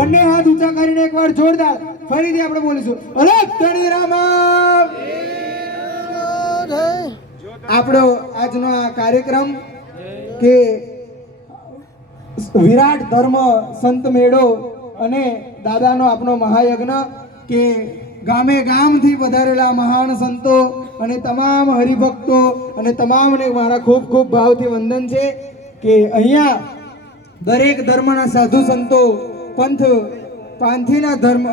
બંને હાથ ઊંચા કરીને એકવાર જોરદાર ફરીથી આપણે બોલીશું અલગ ધણી રામા। આપણો આજનો આ કાર્યક્રમ કે વિરાટ ધર્મ સંત મેળો અને દાદાનો આપણો મહાયજ્ઞ કે ગામે ગામથી પધારેલા મહાન સંતો અને તમામ હરિભક્તો અને તમામને મારા ખૂબ ખૂબ ભાવથી વંદન છે કે અહીંયા દરેક ધર્મના સાધુ સંતો પાંથીના ધર્મ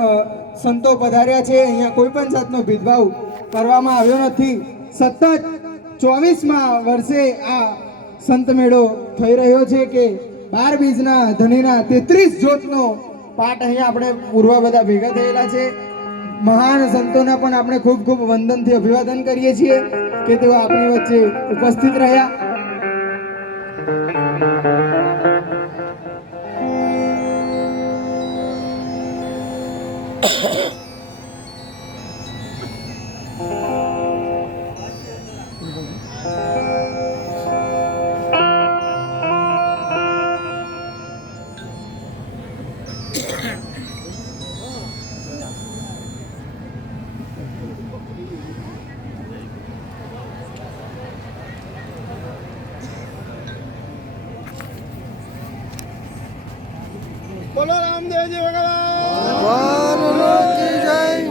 સંતો પધાર્યા છે। અહીંયા કોઈ પણ જાતનો ભેદભાવ કરવામાં આવ્યો નથી। સતત 24મા વર્ષે આ સંત મેળો થઈ રહ્યો છે કે 12 બીજના ધણીના 33 જ્યોતનો પાઠ અહીંયા આપણે પૂર્વ બધા ભેગા થયેલા છે। મહાન સંતોના પણ આપણે ખૂબ ખૂબ વંદનથી અભિવાદન કરીએ છીએ કે તેઓ આપણી વચ્ચે ઉપસ્થિત રહ્યા। બોલો રામદેવજી ભગવાન की जय।